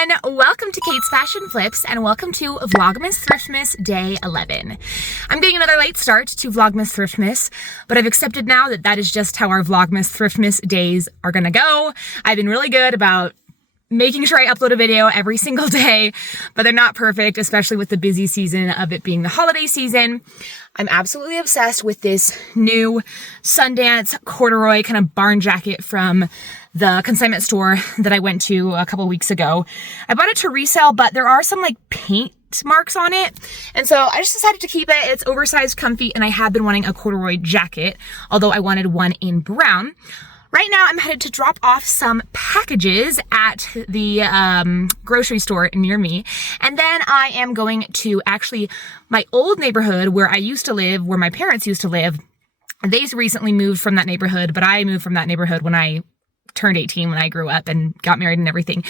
everyone, welcome to Kate's Fashion Flips and welcome to Vlogmas Thriftmas Day 11. I'm getting another late start to Vlogmas Thriftmas, but I've accepted now that that is just how our Vlogmas Thriftmas days are gonna go. I've been really good about making sure I upload a video every single day, but they're not perfect, especially with the busy season of it being the holiday season. I'm absolutely obsessed with this new Sundance corduroy kind of barn jacket from the consignment store that I went to a couple weeks ago. I bought it to resell, but there are some like paint marks on it. And so I just decided to keep it. It's oversized, comfy, and I have been wanting a corduroy jacket, although I wanted one in brown. Right now, I'm headed to drop off some packages at the grocery store near me. And then I am going to actually my old neighborhood where I used to live, where my parents used to live. They recently moved from that neighborhood, but I moved from that neighborhood when I turned 18, when I grew up and got married and everything.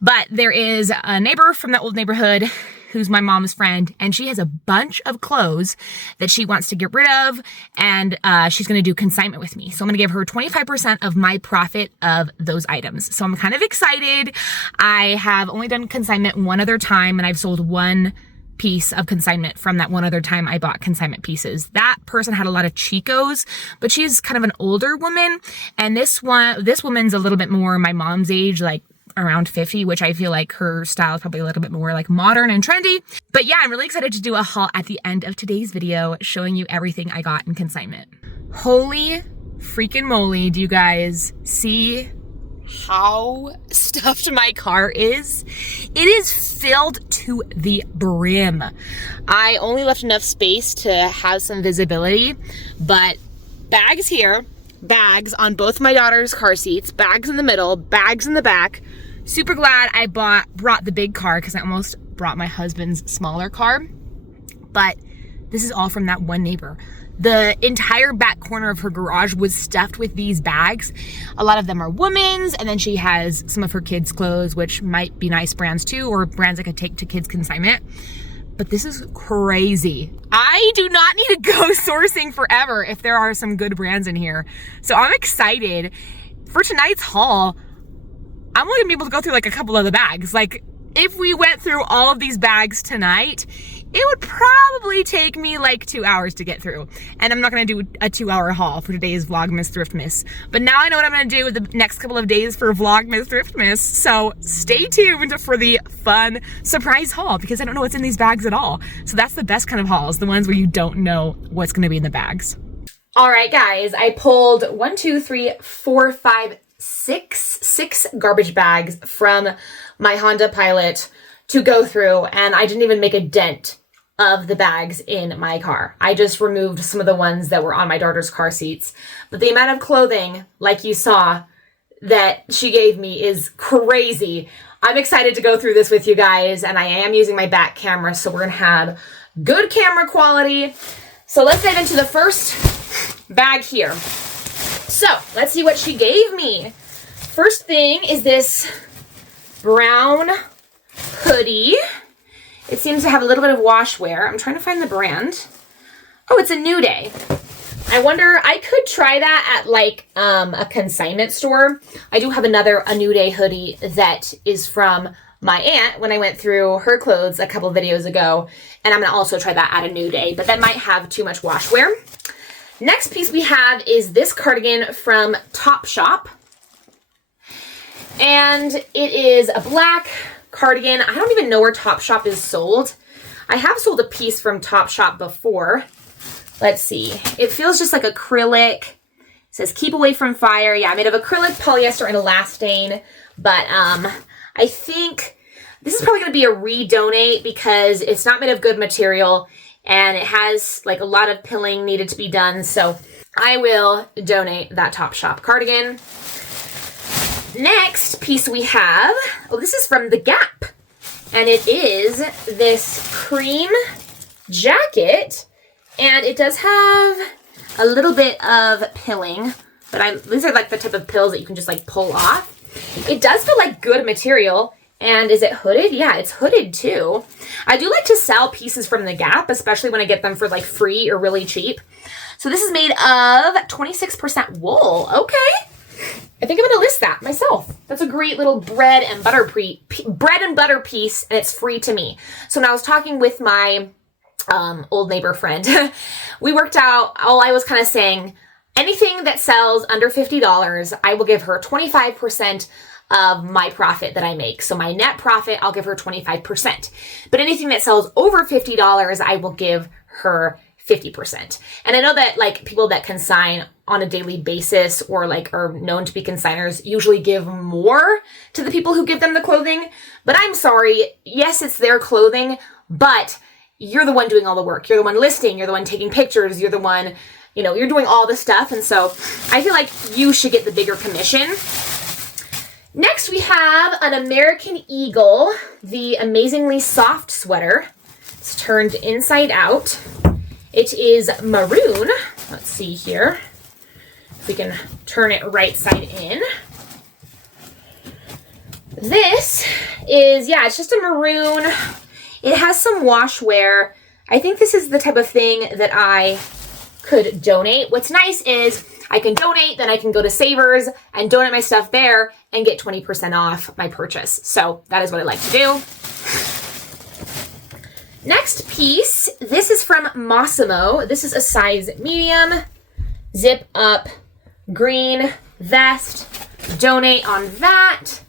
But there is a neighbor from that old neighborhood who's my mom's friend, and she has a bunch of clothes that she wants to get rid of, and she's going to do consignment with me. So I'm going to give her 25% of my profit of those items. So I'm kind of excited. I have only done consignment one other time, and I've sold one piece of consignment from that one other time I bought consignment pieces. That person had a lot of Chicos, but she's kind of an older woman, and this woman's a little bit more my mom's age, like around 50, which I feel like her style is probably a little bit more like modern and trendy. But yeah, I'm really excited to do a haul at the end of today's video showing you everything I got in consignment. Holy freaking moly, do you guys see how stuffed my car is? It is filled to the brim. I only left enough space to have some visibility, but bags here, bags on both my daughter's car seats, bags in the middle, bags in the back. Super glad I brought the big car because I almost brought my husband's smaller car. But this is all from that one neighbor. The entire back corner of her garage was stuffed with these bags. A lot of them are women's, and then she has some of her kids' clothes, which might be nice brands too, or brands I could take to kids' consignment. But this is crazy. I do not need to go sourcing forever if there are some good brands in here. So I'm excited. For tonight's haul, I'm only gonna be able to go through like a couple of the bags. Like if we went through all of these bags tonight, it would probably take me like 2 hours to get through. And I'm not gonna do a 2-hour haul for today's Vlogmas Thriftmas. But now I know what I'm gonna do the next couple of days for Vlogmas Thriftmas. So stay tuned for the fun surprise haul because I don't know what's in these bags at all. So that's the best kind of hauls, the ones where you don't know what's gonna be in the bags. All right, guys, I pulled 6 garbage bags from my Honda Pilot to go through, and I didn't even make a dent of the bags in my car. I just removed some of the ones that were on my daughter's car seats. But the amount of clothing, like you saw, that she gave me is crazy. I'm excited to go through this with you guys, and I am using my back camera, so we're gonna have good camera quality. So let's dive into the first bag here. So let's see what she gave me. First thing is this brown hoodie. It seems to have a little bit of wash wear. I'm trying to find the brand. Oh, it's a New Day. I wonder, I could try that at like a consignment store. I do have a New Day hoodie that is from my aunt when I went through her clothes a couple videos ago. And I'm gonna also try that at a New Day, but that might have too much wash wear. Next piece we have is this cardigan from Topshop. And it is a black cardigan. I don't even know where Topshop is sold. I have sold a piece from Topshop before. Let's see. It feels just like acrylic. It says keep away from fire. Yeah, made of acrylic, polyester, and elastane. But I think this is probably going to be a redonate because it's not made of good material and it has like a lot of pilling needed to be done. So I will donate that Topshop cardigan. Next piece we have, oh, this is from The Gap, and it is this cream jacket, and it does have a little bit of pilling, but these are like the type of pills that you can just like pull off. It does feel like good material, and is it hooded? Yeah, it's hooded too. I do like to sell pieces from The Gap, especially when I get them for like free or really cheap. So this is made of 26% wool. Okay. I think I'm going to list that myself. That's a great little bread and butter piece, and it's free to me. So when I was talking with my old neighbor friend, we worked out, I was kind of saying, anything that sells under $50, I will give her 25% of my profit that I make. So my net profit, I'll give her 25%. But anything that sells over $50, I will give her 50%. And I know that like people that consign on a daily basis or like are known to be consigners usually give more to the people who give them the clothing. But I'm sorry, yes, it's their clothing, but you're the one doing all the work. You're the one listing, you're the one taking pictures, you're the one, you're doing all the stuff. And so I feel like you should get the bigger commission. Next, we have an American Eagle, the amazingly soft sweater. It's turned inside out. It is maroon. Let's see here if we can turn it right side in. This is, it's just a maroon. It has some wash wear. I think this is the type of thing that I could donate. What's nice is I can donate, then I can go to Savers and donate my stuff there and get 20% off my purchase. So that is what I like to do. Next piece, this is from Mossimo. This is a size medium, zip up, green vest, donate on that.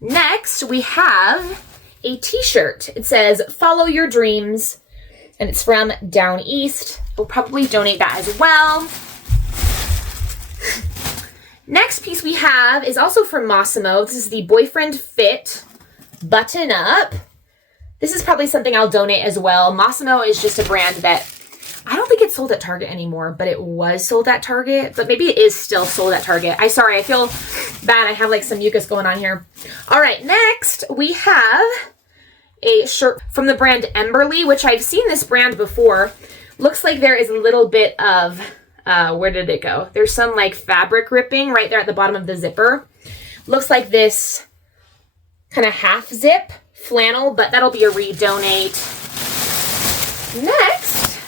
Next, we have a t-shirt. It says, follow your dreams, and it's from Down East. We'll probably donate that as well. Next piece we have is also from Mossimo. This is the Boyfriend Fit button up. This is probably something I'll donate as well. Mossimo is just a brand that I don't think it's sold at Target anymore, but it was sold at Target, but maybe it is still sold at Target. I feel bad. I have like some mucus going on here. All right, next we have a shirt from the brand Emberly, which I've seen this brand before. Looks like there is a little bit of, where did it go? There's some like fabric ripping right there at the bottom of the zipper. Looks like this kind of half zip flannel, but that'll be a redonate. Next,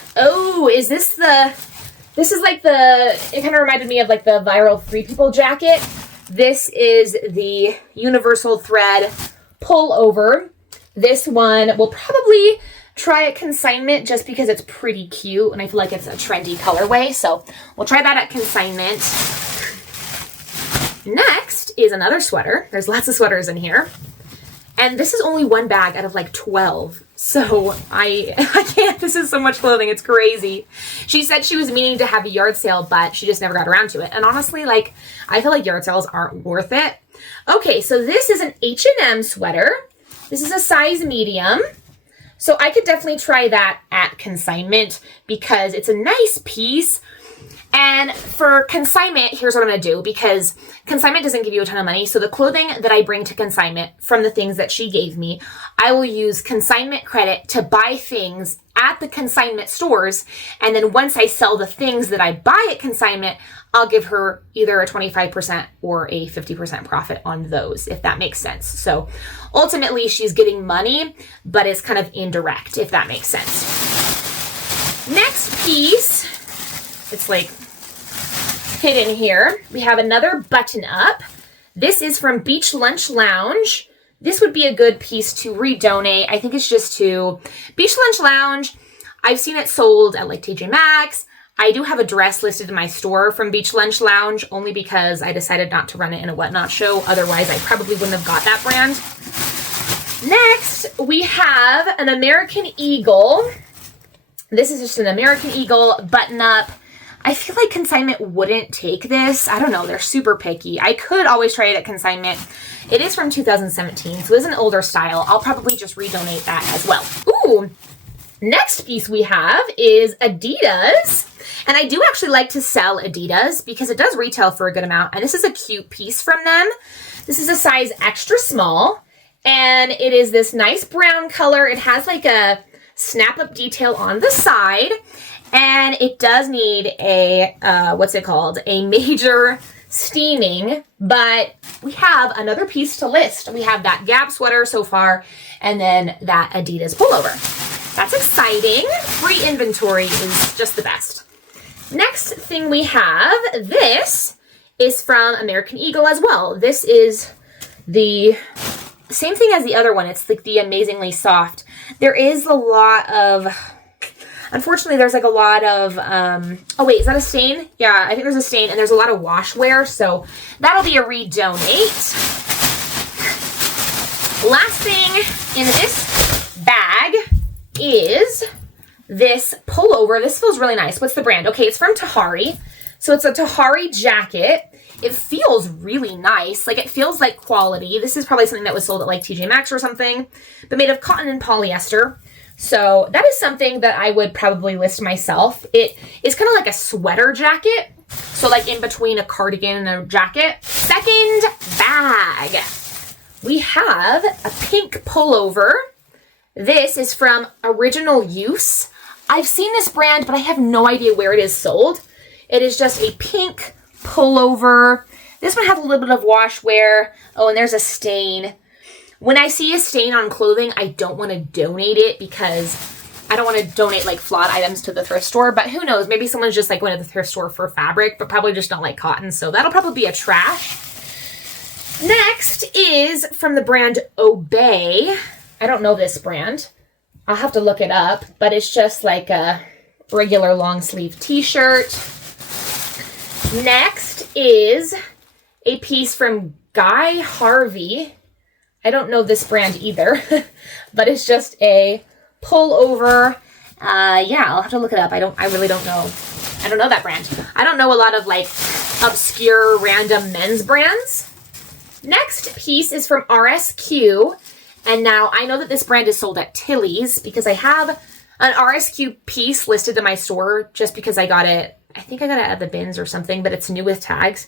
this is like it kind of reminded me of like the viral Free People jacket. This is the universal thread pullover. This one will probably try at consignment just because it's pretty cute and I feel like it's a trendy colorway. So we'll try that at consignment. Next is another sweater. There's lots of sweaters in here. And this is only one bag out of like 12. So I can't, this is so much clothing. It's crazy. She said she was meaning to have a yard sale, but she just never got around to it. And honestly, like, I feel like yard sales aren't worth it. Okay, so this is an H&M sweater. This is a size medium. So I could definitely try that at consignment because it's a nice piece. And for consignment, here's what I'm going to do because consignment doesn't give you a ton of money. So the clothing that I bring to consignment from the things that she gave me, I will use consignment credit to buy things at the consignment stores. And then once I sell the things that I buy at consignment, I'll give her either a 25% or a 50% profit on those, if that makes sense. So ultimately she's getting money, but it's kind of indirect, if that makes sense. Next piece, it's like hidden here. We have another button up. This is from Beach Lunch Lounge. This would be a good piece to redonate. I think it's just to Beach Lunch Lounge. I've seen it sold at like TJ Maxx. I do have a dress listed in my store from Beach Lunch Lounge only because I decided not to run it in a whatnot show. Otherwise, I probably wouldn't have got that brand. Next, we have an American Eagle. This is just an American Eagle button up. I feel like consignment wouldn't take this. I don't know. They're super picky. I could always try it at consignment. It is from 2017, so it's an older style. I'll probably just redonate that as well. Ooh. Next piece we have is Adidas. And I do actually like to sell Adidas because it does retail for a good amount. And this is a cute piece from them. This is a size extra small. And it is this nice brown color. It has like a snap-up detail on the side. And it does need a, a major steaming. But we have another piece to list. We have that Gap sweater so far. And then that Adidas pullover. That's exciting. Free inventory is just the best. Next thing we have, this is from American Eagle as well. This is the same thing as the other one. It's like the amazingly soft. There is a lot of, unfortunately, there's like a lot of, oh wait, is that a stain? Yeah, I think there's a stain, and there's a lot of wash wear, so that'll be a redonate. Last thing in this bag is this pullover. This feels really nice. What's the brand? Okay, it's from Tahari. So it's a Tahari jacket. It feels really nice. Like, it feels like quality. This is probably something that was sold at like TJ Maxx or something, but made of cotton and polyester. So that is something that I would probably list myself. It is kind of like a sweater jacket. So like in between a cardigan and a jacket. Second bag. We have a pink pullover. This is from Original Use. I've seen this brand, but I have no idea where it is sold. It is just a pink pullover. This one has a little bit of wash wear. Oh, and there's a stain. When I see a stain on clothing, I don't want to donate it because I don't want to donate like flawed items to the thrift store, but who knows? Maybe someone's just like going to the thrift store for fabric, but probably just don't like cotton. So that'll probably be a trash. Next is from the brand Obey. I don't know this brand. I'll have to look it up, but it's just like a regular long sleeve t-shirt. Next is a piece from Guy Harvey. I don't know this brand either, but it's just a pullover. Yeah, I'll have to look it up. I really don't know. I don't know that brand. I don't know a lot of like obscure random men's brands. Next piece is from RSQ. And now I know that this brand is sold at Tilly's because I have an RSQ piece listed in my store just because I got it. I think I got it at the bins or something, but it's new with tags.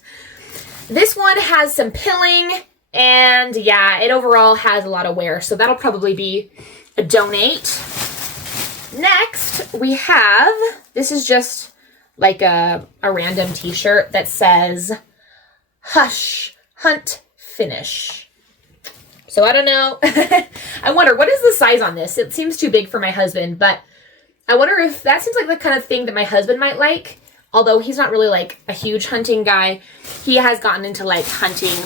This one has some pilling, and yeah, it overall has a lot of wear, so that'll probably be a donate. Next, we have, this is just like a random t-shirt that says, Hush, Hunt, Finish. So I don't know. I wonder, what is the size on this? It seems too big for my husband, but I wonder if that seems like the kind of thing that my husband might like. Although he's not really like a huge hunting guy. He has gotten into like hunting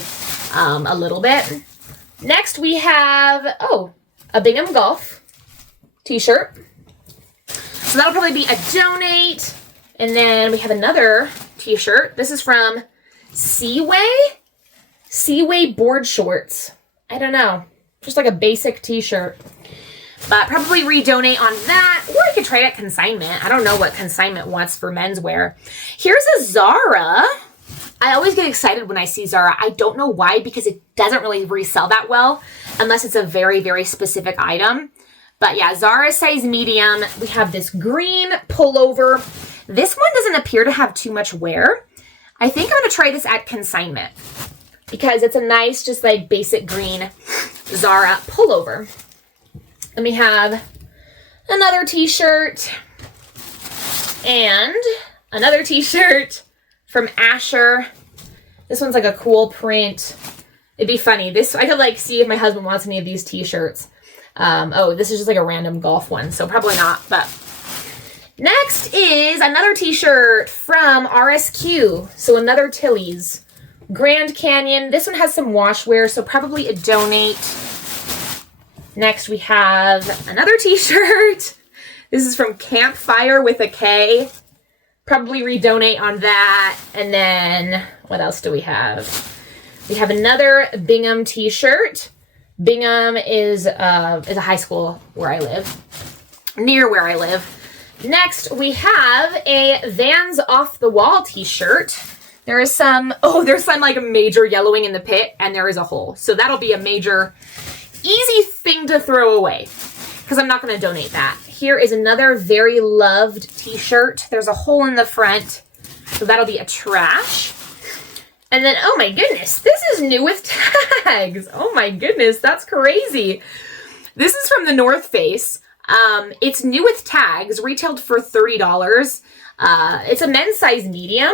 a little bit. Next we have, a Bingham Golf t-shirt. So that'll probably be a donate. And then we have another t-shirt. This is from Seaway board shorts. I don't know. Just like a basic t-shirt. But probably redonate on that. Or I could try it at consignment. I don't know what consignment wants for menswear. Here's a Zara. I always get excited when I see Zara. I don't know why, because it doesn't really resell that well unless it's a very, very specific item. But yeah, Zara size medium. We have this green pullover. This one doesn't appear to have too much wear. I think I'm going to try this at consignment because it's a nice, just like basic green Zara pullover. Then we have another t-shirt and another t-shirt from Asher. This one's like a cool print. It'd be funny. This, I could like see if my husband wants any of these t-shirts. This is just like a random golf one, so probably not, but next is another t-shirt from RSQ. So another Tilly's Grand Canyon. This one has some wash wear, so probably a donate. Next, we have another t-shirt. This is from Campfire with a K. Probably redonate on that. And then, what else do we have? We have another Bingham t-shirt. Bingham is a high school where I live. Near where I live. Next, we have a Vans Off the Wall t-shirt. There is some, there's some like major yellowing in the pit, and there is a hole. So that'll be a major easy thing to throw away because I'm not going to donate that. Here is another very loved t-shirt. There's a hole in the front, so that'll be a trash. And then, oh my goodness, this is new with tags. Oh my goodness, that's crazy. This is from the North Face. It's new with tags, retailed for $30. It's a men's size medium.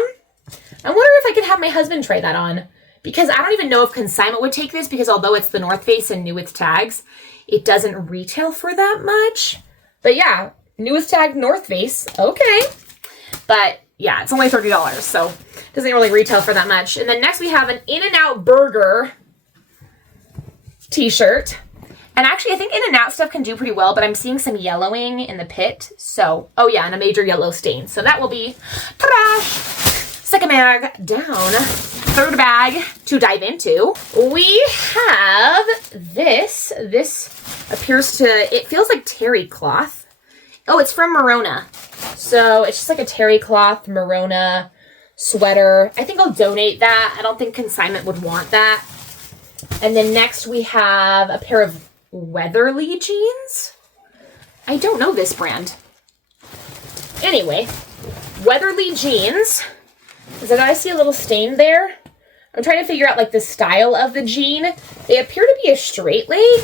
I wonder if I could have my husband try that on. Because I don't even know if consignment would take this, because although it's the North Face and new with tags, it doesn't retail for that much. But yeah, new with tag North Face, okay. But yeah, it's only $30, so it doesn't really retail for that much. And then next we have an In-N-Out Burger t-shirt. And actually, I think In-N-Out stuff can do pretty well, but I'm seeing some yellowing in the pit. So, oh yeah, and a major yellow stain. So that will be trash. Second bag down. Third bag to dive into. We have this. This appears to, it feels like terry cloth. Oh, it's from Merona. So it's just like a terry cloth Merona sweater. I think I'll donate that. I don't think consignment would want that. And then next we have a pair of Weatherly jeans. I don't know this brand. Anyway, Weatherly jeans. Is that I see a little stain there? I'm trying to figure out like the style of the jean. They appear to be a straight leg.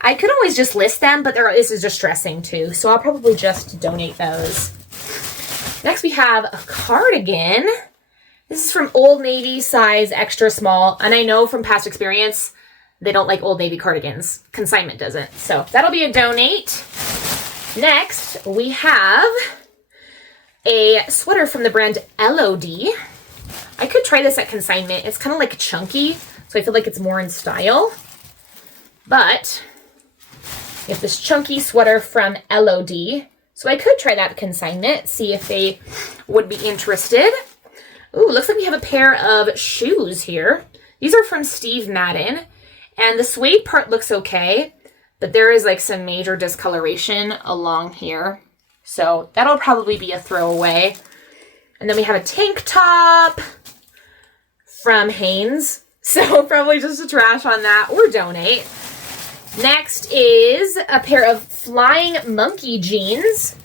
I could always just list them, but this is distressing too, so I'll probably just donate those. Next we have a cardigan. This is from Old Navy, size extra small, and I know from past experience, they don't like Old Navy cardigans. Consignment doesn't, so that'll be a donate. Next, we have a sweater from the brand LOD. I could try this at consignment. It's kind of like chunky, so I feel like it's more in style, but we have this chunky sweater from LOD. So I could try that consignment, see if they would be interested. Ooh, looks like we have a pair of shoes here. These are from Steve Madden. And the suede part looks okay, but there is like some major discoloration along here. So that'll probably be a throwaway. And then we have a tank top from Hanes. So probably just a trash on that or donate. Next is a pair of Flying Monkey jeans.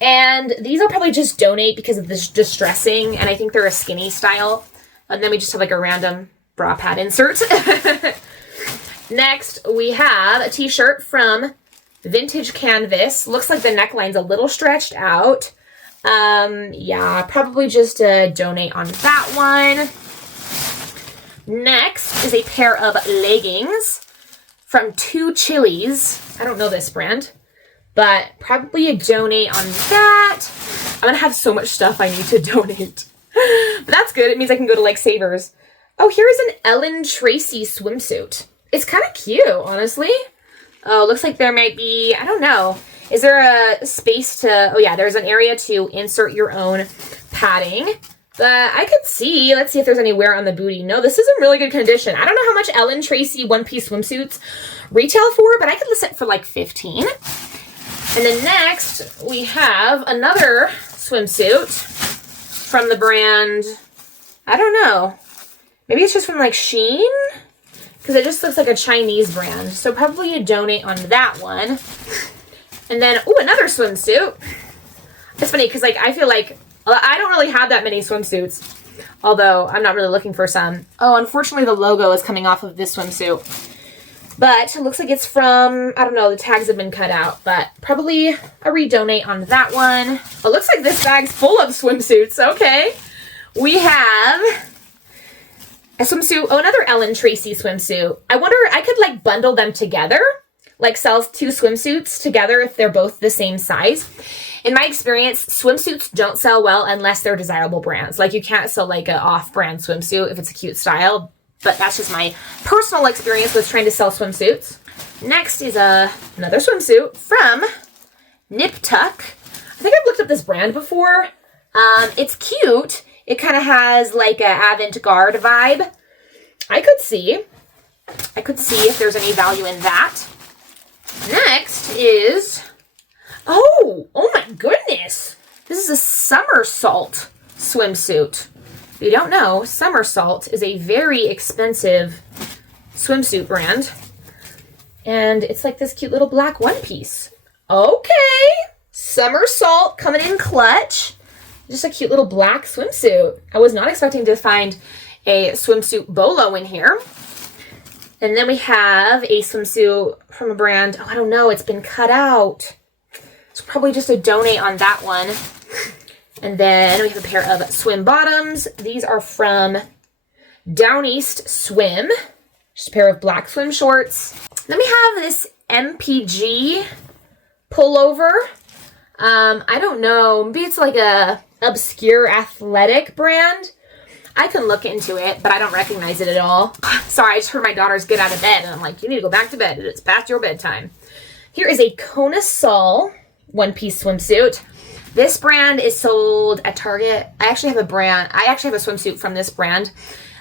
And these I'll probably just donate because of this distressing. And I think they're a skinny style. And then we just have like a random bra pad insert. Next, we have a t-shirt from Vintage Canvas. Looks like the neckline's a little stretched out. Yeah, probably just donate on that one. Next is a pair of leggings from Two Chilies. I don't know this brand, but probably a donate on that. I'm going to have so much stuff I need to donate. But that's good. It means I can go to like Savers. Oh, here's an Ellen Tracy swimsuit. It's kind of cute, honestly. Oh, looks like there might be, I don't know. Is there a space to, oh yeah, there's an area to insert your own padding. But I could see, let's see if there's any wear on the booty. No, this is in really good condition. I don't know how much Ellen Tracy one-piece swimsuits retail for, but I could list it for like 15. And then next, we have another swimsuit from the brand, I don't know. Maybe it's just from like Shein? Because it just looks like a Chinese brand. So probably a donate on that one. And then, oh, another swimsuit. It's funny because like I feel like I don't really have that many swimsuits. Although I'm not really looking for some. Oh, unfortunately the logo is coming off of this swimsuit. But it looks like it's from, I don't know, the tags have been cut out. But probably a redonate on that one. Oh, it looks like this bag's full of swimsuits. Okay. We have a swimsuit. Oh, another Ellen Tracy swimsuit. I wonder, I could like bundle them together. Like sell two swimsuits together if they're both the same size. In my experience, swimsuits don't sell well unless they're desirable brands. Like you can't sell like an off-brand swimsuit if it's a cute style. But that's just my personal experience with trying to sell swimsuits. Next is another swimsuit from Nip Tuck. I think I've looked up this brand before. It's cute. It kind of has like a avant-garde vibe. I could see if there's any value in that. Next is, oh my goodness. This is a Somersault swimsuit. If you don't know, Somersault is a very expensive swimsuit brand. And it's like this cute little black one piece. Okay. Somersault coming in clutch. Just a cute little black swimsuit. I was not expecting to find a swimsuit bolo in here. And then we have a swimsuit from a brand, oh, I don't know, it's been cut out. It's probably just a donate on that one. And then we have a pair of swim bottoms. These are from Down East Swim. Just a pair of black swim shorts. Then we have this MPG pullover. I don't know, maybe it's like a obscure athletic brand. I can look into it, but I don't recognize it at all. Sorry, I just heard my daughters get out of bed, and I'm like, you need to go back to bed. It's past your bedtime. Here is a Kona Sol one-piece swimsuit. This brand is sold at Target. I actually have a swimsuit from this brand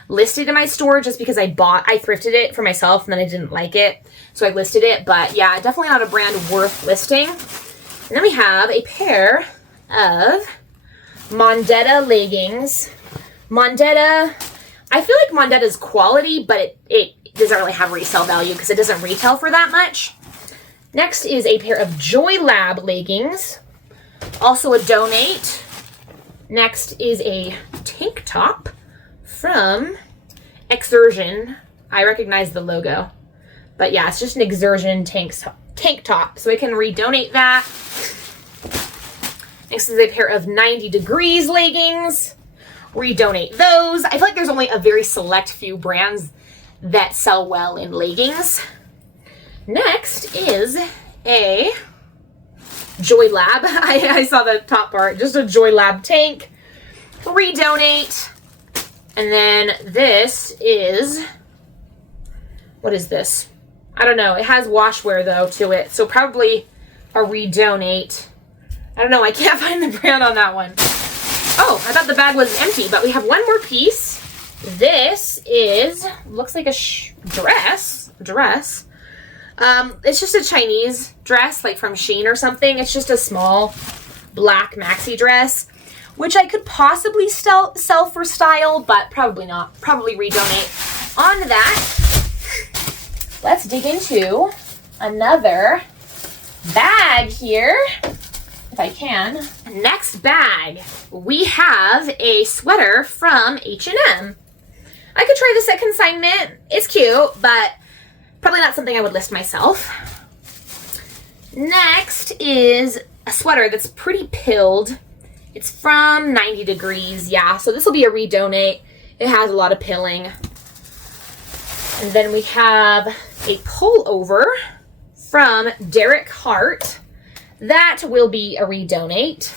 listed in my store just because I thrifted it for myself and then I didn't like it. So I listed it, but yeah, definitely not a brand worth listing. And then we have a pair of Mondetta leggings. Mondetta, I feel like Mondetta's quality, but it doesn't really have resale value because it doesn't retail for that much. Next is a pair of Joy Lab leggings, also a donate. Next is a tank top from Exertion. I recognize the logo, but yeah, it's just an Exertion tank top, so I can redonate that. Next is a pair of 90 Degrees leggings. Redonate those. I feel like there's only a very select few brands that sell well in leggings. Next is a Joy Lab. I saw the top part. Just a Joy Lab tank. Redonate. And then this is, what is this? I don't know. It has washwear though to it. So probably a redonate. I don't know. I can't find the brand on that one. Oh, I thought the bag was empty, but we have one more piece. This is, looks like a dress. It's just a Chinese dress, like from Shein or something. It's just a small black maxi dress, which I could possibly sell for style, but probably not. Probably redonate. On that, let's dig into another bag here, if I can. Next bag, we have a sweater from H&M. I could try this at consignment. It's cute, but probably not something I would list myself. Next is a sweater that's pretty pilled. It's from 90 Degrees. Yeah, so this will be a redonate. It has a lot of pilling. And then we have a pullover from Derek Hart. That will be a redonate.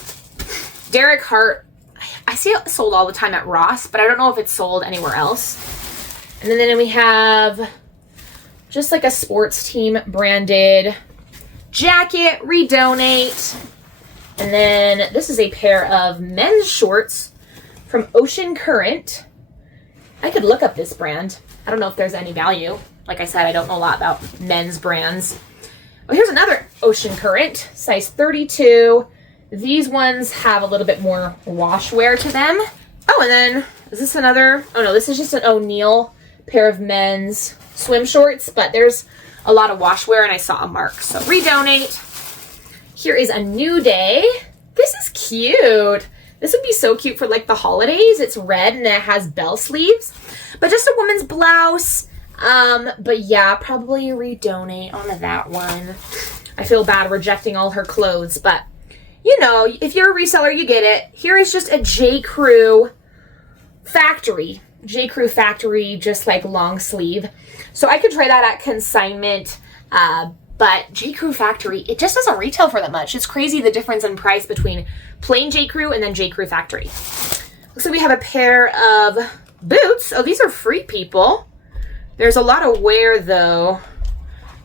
Derek Hart, I see it sold all the time at Ross, but I don't know if it's sold anywhere else. And then we have just like a sports team branded jacket, redonate. And then this is a pair of men's shorts from Ocean Current. I could look up this brand. I don't know if there's any value. Like I said, I don't know a lot about men's brands. Oh, here's another Ocean Current, size 32. These ones have a little bit more washwear to them. Oh, and then is this another? Oh no, this is just an O'Neill pair of men's swim shorts, but there's a lot of washwear and I saw a mark, so redonate. Here is a New Day. This is cute. This would be so cute for like the holidays. It's red and it has bell sleeves, but just a woman's blouse. But yeah, probably redonate on that one. I feel bad rejecting all her clothes, but you know, if you're a reseller, you get it. Here is just a J. Crew factory. J. Crew factory, just like long sleeve. So I could try that at consignment, but J. Crew factory, it just doesn't retail for that much. It's crazy the difference in price between plain J. Crew and then J. Crew factory. Looks like we have a pair of boots. Oh, these are Free People. There's a lot of wear though.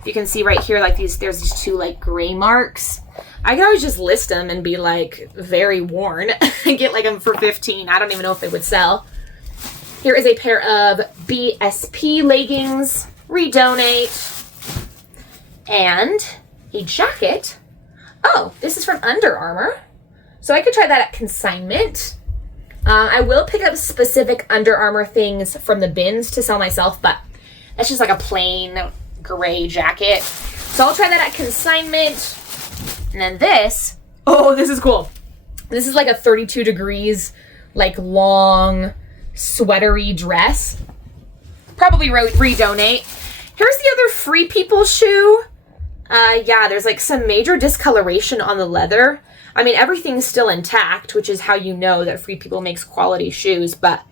You can see right here, like there's these two like gray marks. I could always just list them and be like very worn and get like them for 15. I don't even know if they would sell. Here is a pair of BSP leggings, redonate, and a jacket. Oh, this is from Under Armour. So I could try that at consignment. I will pick up specific Under Armour things from the bins to sell myself, but that's just like a plain gray jacket. So I'll try that at consignment. And then this, oh, this is cool. This is like a 32 Degrees, like long, sweatery dress. Probably redonate. Here's the other Free People shoe. Yeah, there's like some major discoloration on the leather. I mean, everything's still intact, which is how you know that Free People makes quality shoes. But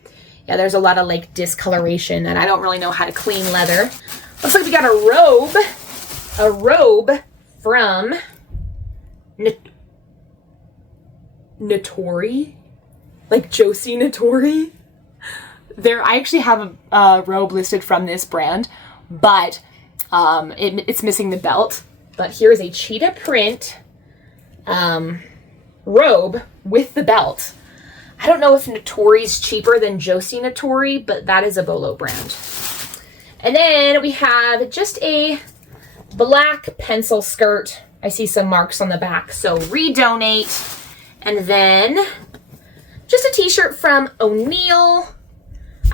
yeah, there's a lot of like discoloration and I don't really know how to clean leather. Looks like we got a robe from Notori. like Josie Natori. I actually have a robe listed from this brand, but it's missing the belt. But here's a cheetah print robe with the belt. I don't know if Natori's cheaper than Josie Natori, but that is a Bolo brand. And then we have just a black pencil skirt. I see some marks on the back, so redonate. And then just a t-shirt from O'Neill.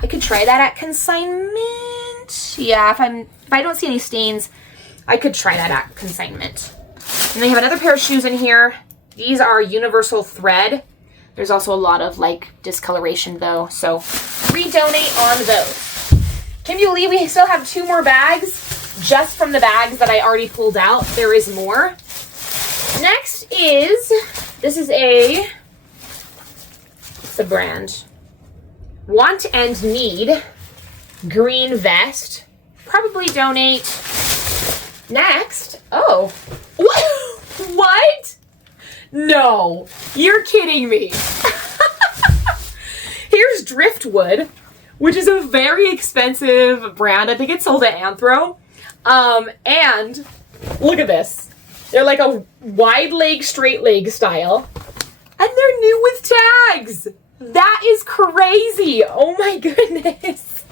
I could try that at consignment. Yeah, if I don't see any stains, I could try that at consignment. And they have another pair of shoes in here. These are universal thread. There's also a lot of like discoloration though, so redonate on those. Can you believe we still have 2 more bags just from the bags that I already pulled out? There is more. Next is, this is what's the brand? Want and Need green vest. Probably donate. Next, oh, what? No, you're kidding me. Here's Driftwood, which is a very expensive brand. I think it's sold at Anthro. And look at this. They're like a wide leg, straight leg style. And they're new with tags. That is crazy. Oh my goodness.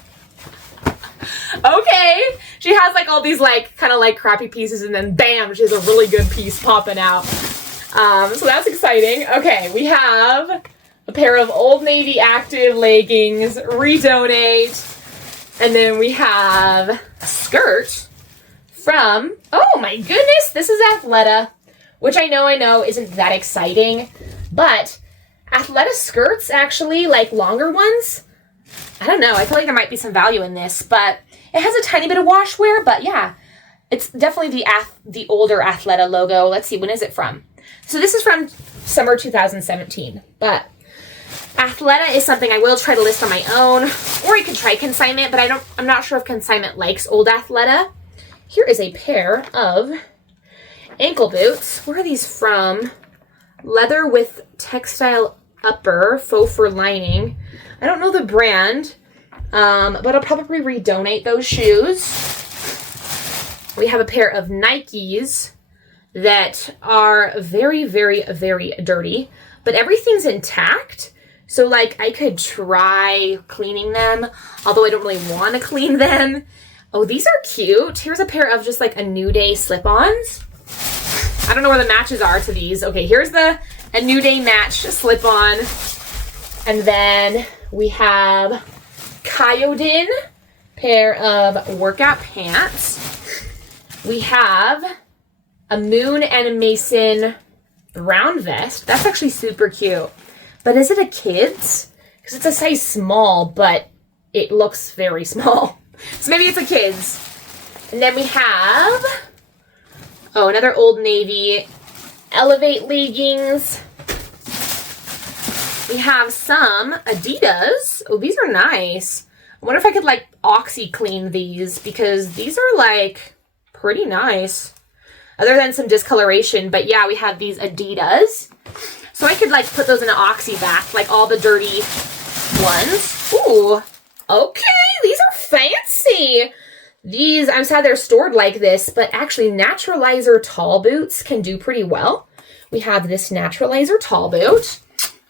Okay. She has like all these like kind of like crappy pieces and then bam, she has a really good piece popping out. So that's exciting. Okay, we have a pair of Old Navy Active leggings, redonate. And then we have a skirt from, oh my goodness, this is Athleta, which I know isn't that exciting, but Athleta skirts actually, like longer ones, I don't know, I feel like there might be some value in this, but it has a tiny bit of wash wear, but yeah, it's definitely the older Athleta logo. Let's see, when is it from? So this is from summer 2017, but Athleta is something I will try to list on my own, or I could try consignment, but I'm not sure if consignment likes old Athleta. Here is a pair of ankle boots. Where are these from? Leather with textile upper, faux fur lining. I don't know the brand, but I'll probably redonate those shoes. We have a pair of Nikes that are very, very, very dirty, but everything's intact. So like I could try cleaning them, although I don't really want to clean them. Oh, these are cute. Here's a pair of just like a New Day slip-ons. I don't know where the matches are to these. Okay, here's a New Day match slip-on. And then we have Kyodin pair of workout pants. We have a Moon and Mason brown vest. That's actually super cute. But is it a kid's? Because it's a size small, but it looks very small. So maybe it's a kid's. And then we have, oh, another Old Navy Elevate leggings. We have some Adidas. Oh, these are nice. I wonder if I could like OxyClean these because these are like pretty nice. Other than some discoloration, but yeah, we have these Adidas. So I could like put those in an oxy bath, like all the dirty ones. Ooh, okay, these are fancy. These, I'm sad they're stored like this, but actually Naturalizer tall boots can do pretty well. We have this Naturalizer tall boot.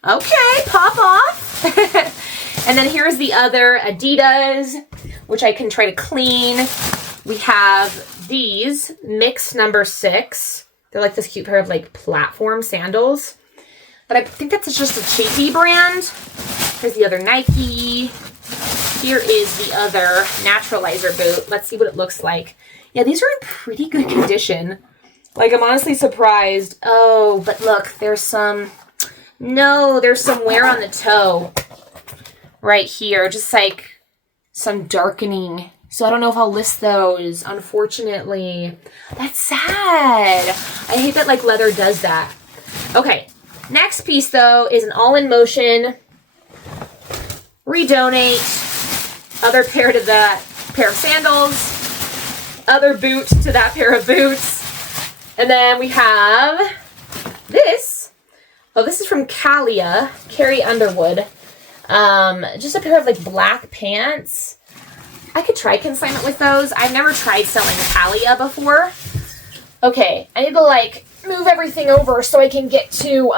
Okay, pop off. And then here's the other Adidas, which I can try to clean. We have these Mix number 6. They're like this cute pair of like platform sandals. But I think that's just a cheapy brand. Here's the other Nike. Here is the other Naturalizer boot. Let's see what it looks like. Yeah, these are in pretty good condition. Like, I'm honestly surprised. Oh, but look, there's some wear on the toe right here. Just like some darkening. So I don't know if I'll list those, unfortunately. That's sad. I hate that like leather does that. Okay, next piece though is an All in Motion. Redonate. Other pair to that pair of sandals. Other boot to that pair of boots. And then we have this Oh, this is from Calia, Carrie Underwood. Just a pair of like black pants. I could try consignment with those. I've never tried selling Calia before. Okay, I need to like move everything over so I can get to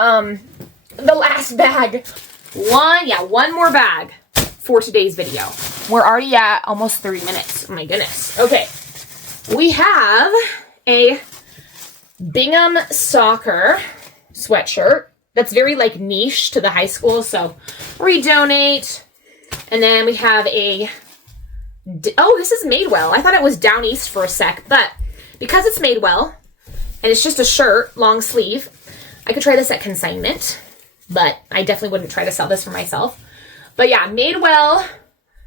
the last bag. One more bag for today's video. We're already at almost 30 minutes. Oh my goodness. Okay. We have a Bingham soccer sweatshirt that's very like niche to the high school, so redonate. And then we have a, oh, this is Madewell. I thought it was Down East for a sec, but because it's Madewell and it's just a shirt, long sleeve, I could try this at consignment, but I definitely wouldn't try to sell this for myself. But yeah, Madewell,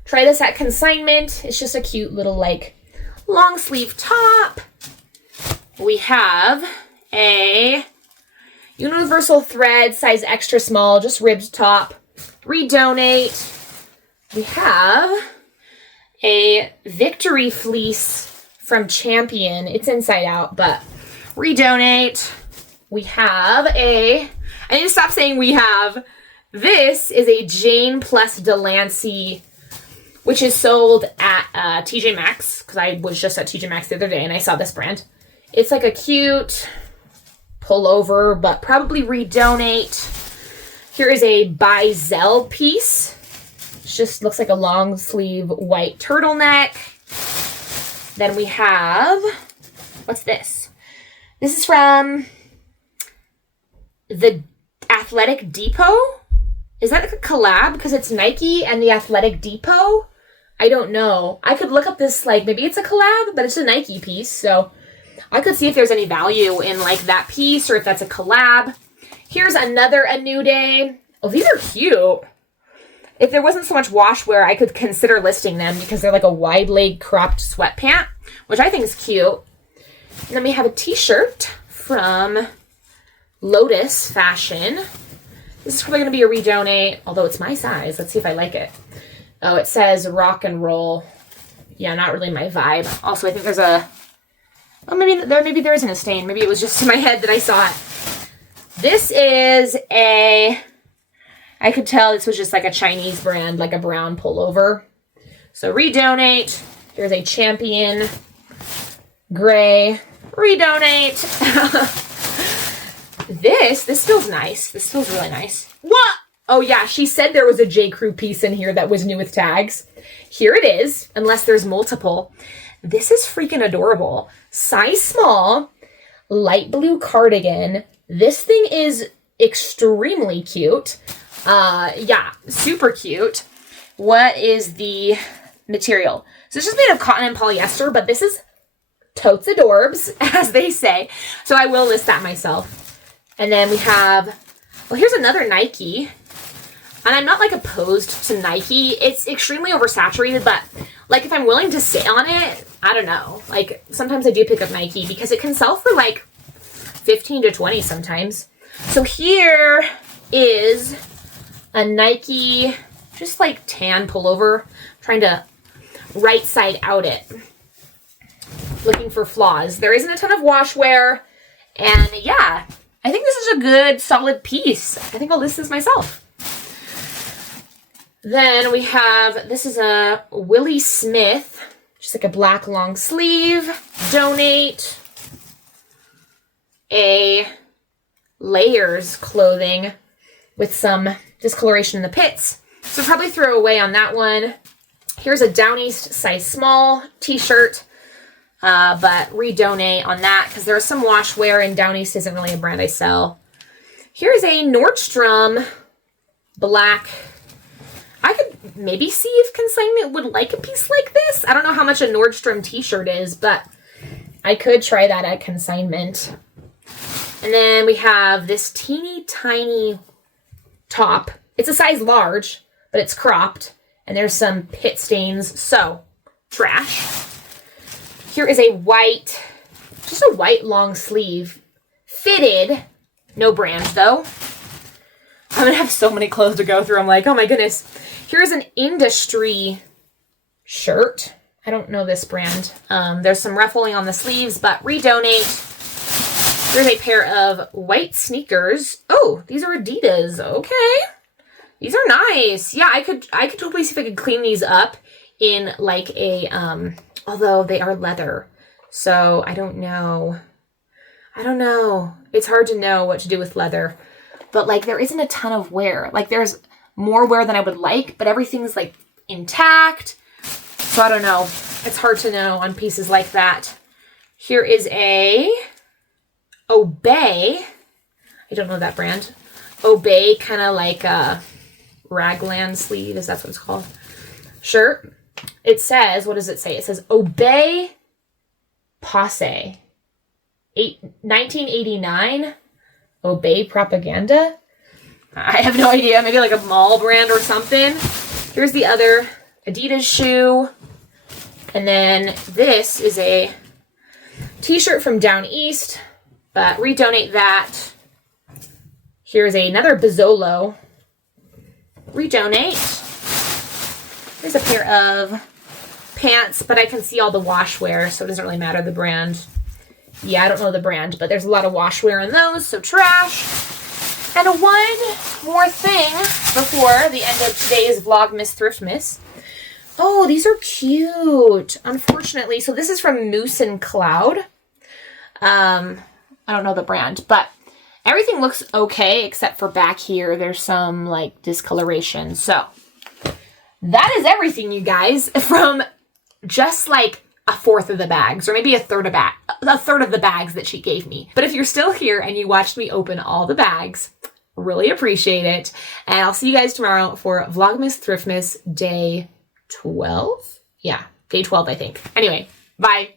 try this at consignment. It's just a cute little like long sleeve top. We have a universal thread, size extra small, just ribbed top. Redonate. We have a Victory fleece from Champion. It's inside out, but redonate. We have a, I need to stop saying we have, this is a Jane plus Delancey, which is sold at TJ Maxx, because I was just at TJ Maxx the other day and I saw this brand. It's like a cute pullover, but probably redonate. Here is a Bizel piece. It just looks like a long sleeve white turtleneck. Then we have, what's this? This is from the Athletic Depot. Is that like a collab? Because it's Nike and the Athletic Depot. I don't know. I could look up this, like, maybe it's a collab, but it's a Nike piece, so I could see if there's any value in like that piece or if that's a collab. Here's another A New Day. Oh, these are cute. If there wasn't so much wash wear, I could consider listing them because they're like a wide leg cropped sweatpant, which I think is cute. And then we have a t-shirt from Lotus Fashion. This is probably going to be a redonate, although it's my size. Let's see if I like it. Oh, it says rock and roll. Yeah, not really my vibe. Also, I think there's a, oh, maybe there isn't a stain. Maybe it was just in my head that I saw it. This is a, I could tell this was just like a Chinese brand, like a brown pullover. So redonate. Here's a Champion gray. Redonate. This feels nice. This feels really nice. What? Oh yeah, she said there was a J. Crew piece in here that was new with tags. Here it is, unless there's multiple. This is freaking adorable. Size small, light blue cardigan. This thing is extremely cute. Yeah, super cute. What is the material? So it's just made of cotton and polyester, but this is totes adorbs, as they say. So I will list that myself. And then we have, well, here's another Nike. And I'm not like opposed to Nike. It's extremely oversaturated, but like if I'm willing to sit on it, I don't know. Like sometimes I do pick up Nike because it can sell for like 15 to 20 sometimes. So here is a Nike, just like tan pullover. I'm trying to right side out it. Looking for flaws. There isn't a ton of wash wear. And yeah, I think this is a good solid piece. I think I'll list this myself. Then we have, this is a Willie Smith, just like a black long sleeve. Donate. A layers clothing with some discoloration in the pits. So probably throw away on that one. Here's a Down East size small t-shirt, but redonate on that because there's some wash wear and Down East isn't really a brand I sell. Here's a Nordstrom black. I could maybe see if consignment would like a piece like this. I don't know how much a Nordstrom t-shirt is, but I could try that at consignment. And then we have this teeny tiny top. It's a size large, but it's cropped. And there's some pit stains, so trash. Here is a white, just a white long sleeve, fitted, no brand though. I'm gonna have so many clothes to go through. I'm like, oh my goodness. Here's an industry shirt. I don't know this brand. There's some ruffling on the sleeves, but redonate. Here's a pair of white sneakers. Oh, these are Adidas. Okay. These are nice. Yeah, I could totally see if I could clean these up in like a, although they are leather. So I don't know. It's hard to know what to do with leather. But like there isn't a ton of wear. Like there's more wear than I would like, but everything's like intact. So I don't know. It's hard to know on pieces like that. Here is a Obey. I don't know that brand. Obey, kind of like a raglan sleeve. Is that what it's called? Shirt. It says, what does it say? It says Obey Posse. 1989. Obey Propaganda. I have no idea. Maybe like a mall brand or something. Here's the other Adidas shoe. And then this is a t-shirt from down east, but redonate that. Here's another Bizzolo. Redonate. Here's a pair of pants, but I can see all the wash wear, so it doesn't really matter the brand. Yeah, I don't know the brand, but there's a lot of wash wear in those, so trash. And one more thing before the end of today's Vlogmas Thriftmas. Oh, these are cute. Unfortunately, so this is from Moose and Cloud. I don't know the brand, but everything looks okay except for back here. There's some like discoloration. So that is everything, you guys, from just like a fourth of the bags, or maybe a third of the bags that she gave me. But if you're still here and you watched me open all the bags, really appreciate it. And I'll see you guys tomorrow for Vlogmas Thriftmas Day 12? Yeah, Day 12, I think. Anyway, bye.